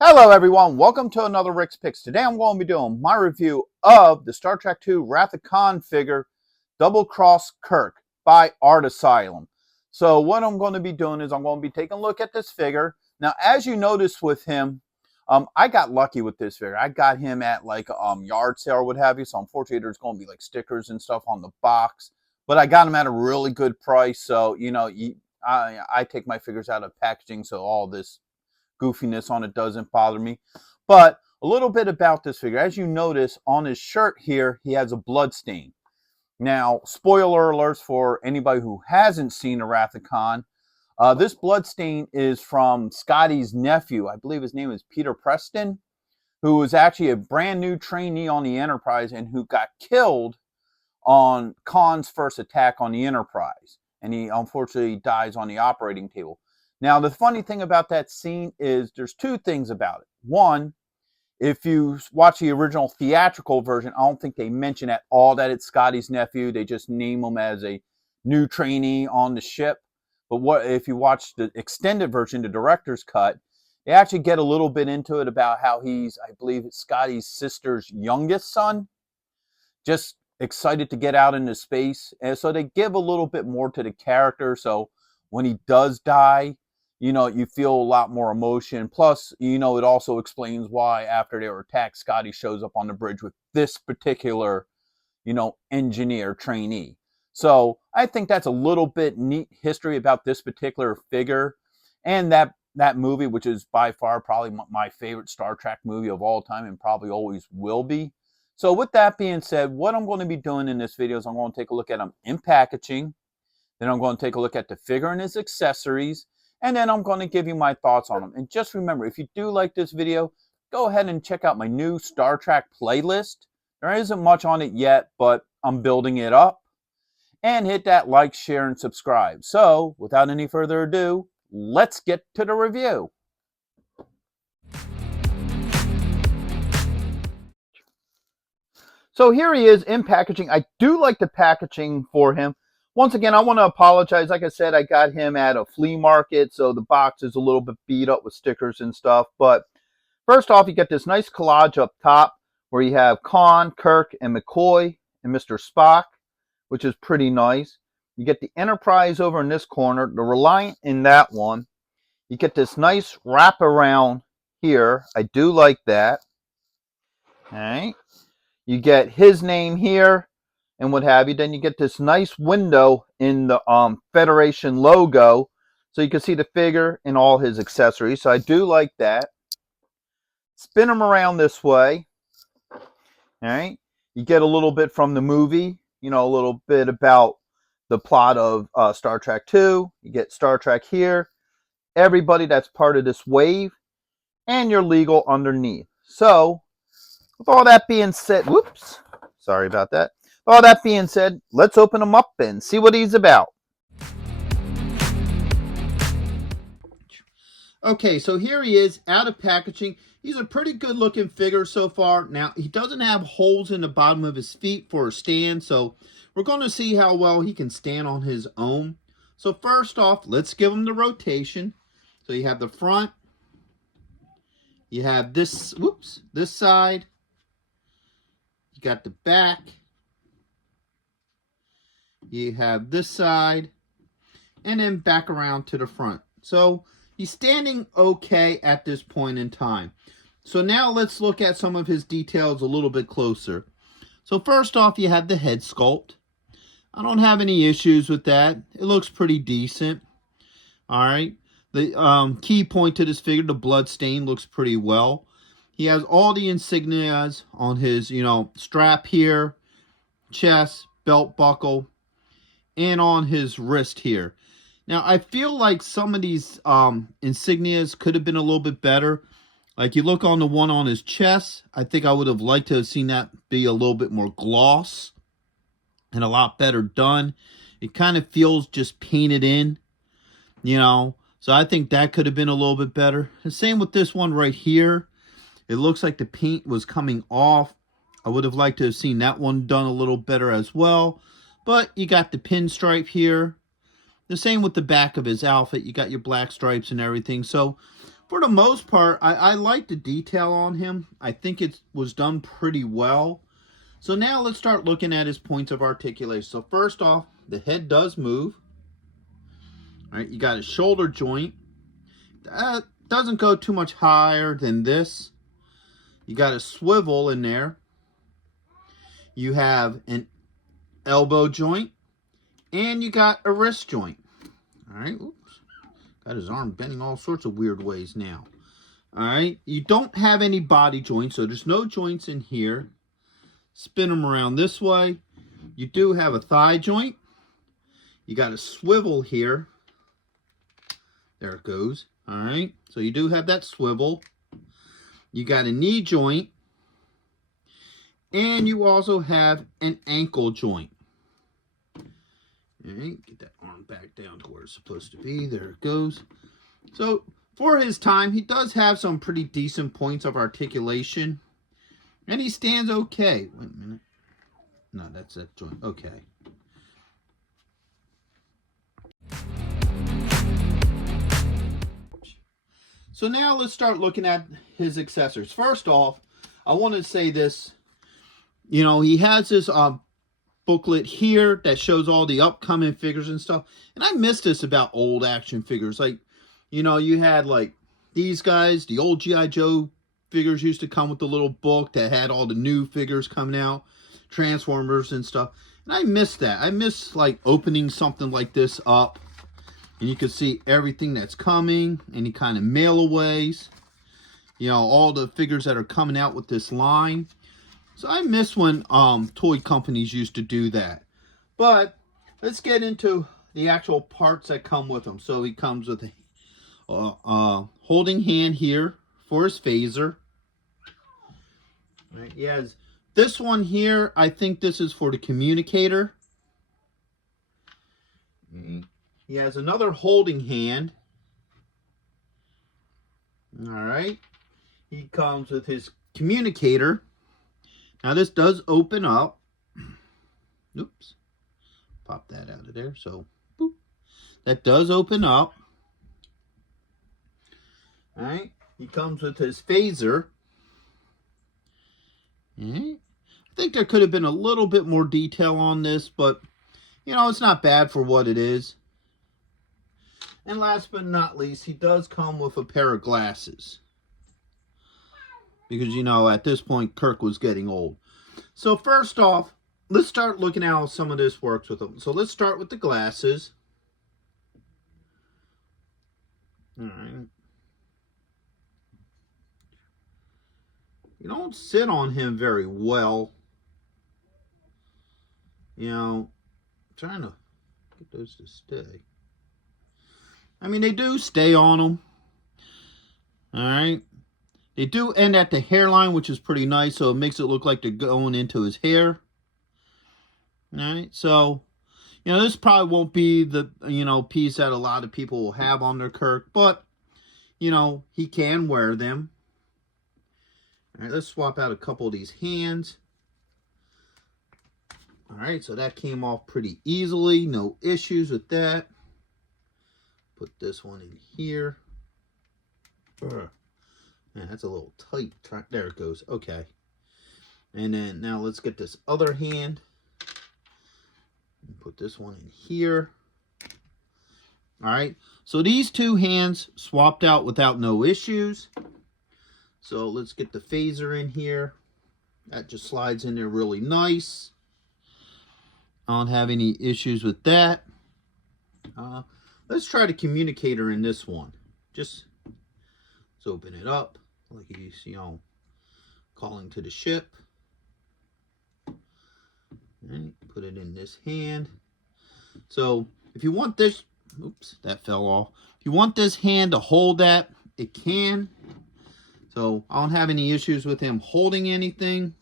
Hello everyone, welcome to another Rick's Picks. Today I'm going to be doing my review of the Star Trek II Wrath of Khan figure, Double Cross Kirk by Art Asylum. So what I'm going to be doing is I'm going to be taking a look at this figure. Now as you notice with him, I got lucky with this figure. I got him at like yard sale or what have you, so unfortunately there's going to be like stickers and stuff on the box. But I got him at a really good price, so I take my figures out of packaging, so all this goofiness on it doesn't bother me. But a little bit about this figure. As you notice on his shirt here, he has a blood stain. Now, spoiler alerts for anybody who hasn't seen the Wrath of Khan. This blood stain is from Scotty's nephew. I believe his name is Peter Preston, who was actually a brand new trainee on the Enterprise and who got killed on Khan's first attack on the Enterprise. And he unfortunately dies on the operating table. Now, the funny thing about that scene is there's two things about it. One, if you watch the original theatrical version, I don't think they mention at all that it's Scotty's nephew. They just name him as a new trainee on the ship. But what if you watch the extended version, the director's cut, they actually get a little bit into it about how he's, I believe, it's Scotty's sister's youngest son, just excited to get out into space. And so they give a little bit more to the character. So when he does die, you feel a lot more emotion. Plus, it also explains why after they were attacked, Scotty shows up on the bridge with this particular, engineer trainee. So I think that's a little bit neat history about this particular figure and that movie, which is by far probably my favorite Star Trek movie of all time and probably always will be. So with that being said, what I'm going to be doing in this video is I'm going to take a look at him in packaging. Then I'm going to take a look at the figure and his accessories. And then I'm going to give you my thoughts on them. And just remember, if you do like this video, go ahead and check out my new Star Trek playlist. There isn't much on it yet, but I'm building it up. And hit that like, share, and subscribe. So, without any further ado, let's get to the review. So here he is in packaging. I do like the packaging for him. Once again, I want to apologize. Like I said, I got him at a flea market, so the box is a little bit beat up with stickers and stuff. But first off, you get this nice collage up top where you have Khan, Kirk, and McCoy, and Mr. Spock, which is pretty nice. You get the Enterprise over in this corner, the Reliant in that one. You get this nice wraparound here. I do like that. All right. You get his name here and what have you. Then you get this nice window in the Federation logo so you can see the figure and all his accessories. So I do like that. Spin him around this way. All right. You get a little bit from the movie, a little bit about the plot of Star Trek II. You get Star Trek here. Everybody that's part of this wave. And your legal underneath. So, with all that being said, whoops, sorry about that. With all that being said, let's open him up and see what he's about. Okay, so here he is out of packaging. He's a pretty good looking figure so far. Now, he doesn't have holes in the bottom of his feet for a stand, so we're going to see how well he can stand on his own. So first off, let's give him the rotation. So you have the front. You have this side. You got the back. You have this side. And then back around to the front. So he's standing okay at this point in time. So now let's look at some of his details a little bit closer. So first off, you have the head sculpt. I don't have any issues with that. It looks pretty decent. All right. The key point to this figure, the blood stain, looks pretty well. He has all the insignias on his, strap here, chest, belt buckle, and on his wrist here. Now, I feel like some of these insignias could have been a little bit better. Like you look on the one on his chest, I think I would have liked to have seen that be a little bit more gloss and a lot better done. It kind of feels just painted in, So I think that could have been a little bit better. The same with this one right here. It looks like the paint was coming off. I would have liked to have seen that one done a little better as well. But you got the pinstripe here. The same with the back of his outfit. You got your black stripes and everything. So For the most part, I like the detail on him. I think it was done pretty well. So now let's start looking at his points of articulation. So first off, the head does move. All right, you got a shoulder joint. That doesn't go too much higher than this. You got a swivel in there. You have an elbow joint. And you got a wrist joint. All right, oops. Got his arm bending all sorts of weird ways now. All right, you don't have any body joints, so there's no joints in here. Spin them around this way. You do have a thigh joint. You got a swivel here. There it goes. All right, so you do have that swivel. You got a knee joint. And you also have an ankle joint. All right, get that arm back down to where it's supposed to be. There it goes. So, for his time, he does have some pretty decent points of articulation. And he stands okay. Wait a minute. No, that's that joint. Okay. So now let's start looking at his accessories. First off, I want to say this. You know, he has this booklet here that shows all the upcoming figures and stuff. And I miss this about old action figures. Like, you know, you had like these guys, the old G.I. Joe figures used to come with the little book that had all the new figures coming out, Transformers and stuff. And I miss that. I miss like opening something like this up and you can see everything that's coming, any kind of mail-aways, you know, all the figures that are coming out with this line. So I miss when toy companies used to do that. But let's get into the actual parts that come with them. So he comes with a holding hand here for his phaser. Right, he has this one here. I think this is for the communicator. He has another holding hand. All right. He comes with his communicator. Now this does open up. Oops. Pop that out of there. So, boop. That does open up. All right. He comes with his phaser. All right. I think there could have been a little bit more detail on this, but, you know, it's not bad for what it is. And last but not least, he does come with a pair of glasses. Because, you know, at this point, Kirk was getting old. So first off, let's start looking at how some of this works with him. So let's start with the glasses. All right. You don't sit on him very well. You know, I'm trying to get those to stay. I mean, they do stay on him. All right. They do end at the hairline, which is pretty nice, so it makes it look like they're going into his hair. All right, so, you know, this probably won't be the, you know, piece that a lot of people will have on their Kirk, but, you know, he can wear them. All right, let's swap out a couple of these hands. All right, so that came off pretty easily. No issues with that. Put this one in here. Man, that's a little tight. There it goes. Okay. And then now let's get this other hand. Put this one in here. All right. So these two hands swapped out without no issues. So let's get the phaser in here. That just slides in there really nice. I don't have any issues with that. Let's try the communicator in this one. Just let's open it up. Like he's, you know, calling to the ship. Right, put it in this hand. So if you want this, oops, that fell off. If you want this hand to hold that, it can. So I don't have any issues with him holding anything.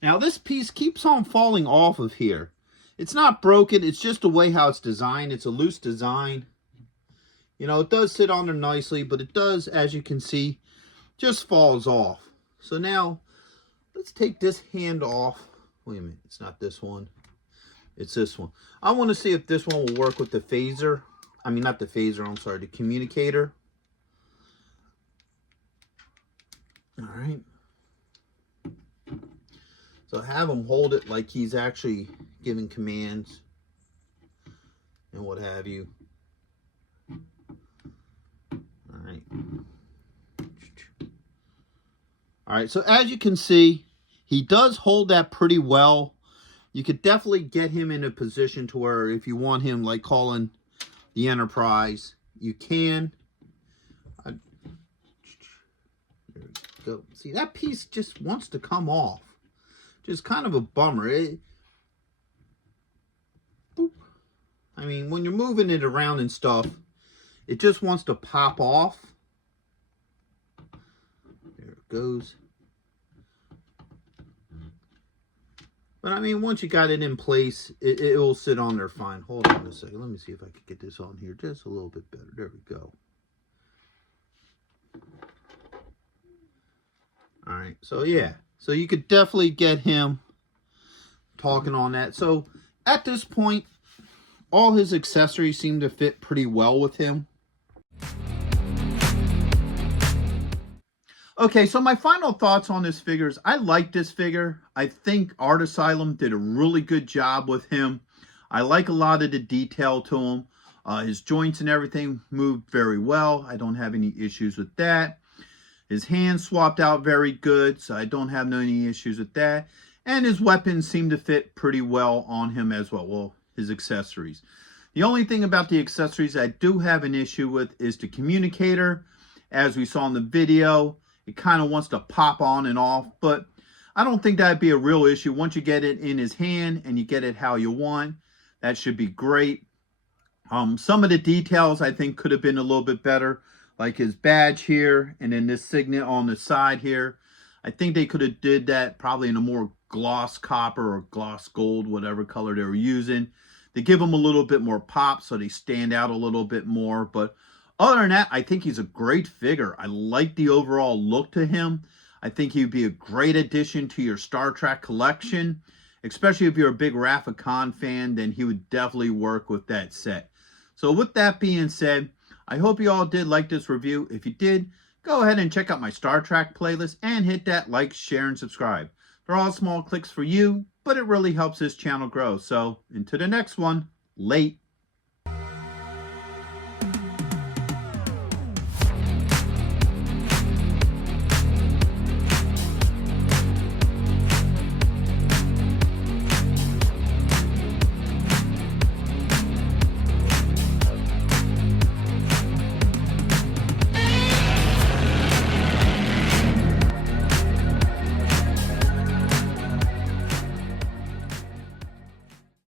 Now this piece keeps on falling off of here. It's not broken, it's just the way how it's designed. It's a loose design. You know, it does sit on there nicely, but it does, as you can see, just falls off. So now, let's take this hand off. Wait a minute, it's not this one. It's this one. I want to see if this one will work with the phaser. I mean, not the phaser, I'm sorry, the communicator. All right. So have him hold it like he's actually giving commands and what have you. All right. All right, so as you can see, he does hold that pretty well. You could definitely get him in a position to where if you want him like calling the Enterprise, you can. There we go. See, that piece just wants to come off. Just kind of a bummer. I mean, when you're moving it around and stuff, it just wants to pop off. There it goes. But I mean, once you got it in place, it will sit on there fine. Hold on a second. Let me see if I can get this on here just a little bit better. There we go. All right. So, yeah. So, you could definitely get him talking on that. So, at this point, all his accessories seem to fit pretty well with him. Okay, so my final thoughts on this figure is I like this figure. I think Art Asylum did a really good job with him. I like a lot of the detail to him. His joints and everything moved very well. I don't have any issues with that. His hands swapped out very good, so I don't have any issues with that. And his weapons seem to fit pretty well on him as well. Well, his accessories. The only thing about the accessories I do have an issue with is the communicator. As we saw in the video, it kind of wants to pop on and off, but I don't think that'd be a real issue. Once you get it in his hand and you get it how you want, that should be great. Some of the details I think could have been a little bit better, like his badge here and then this signet on the side here. I think they could have did that probably in a more gloss copper or gloss gold, whatever color they were using, to give them a little bit more pop so they stand out a little bit more. But other than that, I think he's a great figure. I like the overall look to him. I think he'd be a great addition to your Star Trek collection, especially if you're a big Wrath of Khan fan, then he would definitely work with that set. So with that being said, I hope you all did like this review. If you did, go ahead and check out my Star Trek playlist and hit that like, share, and subscribe. They're all small clicks for you, but it really helps this channel grow. So until the next one, late.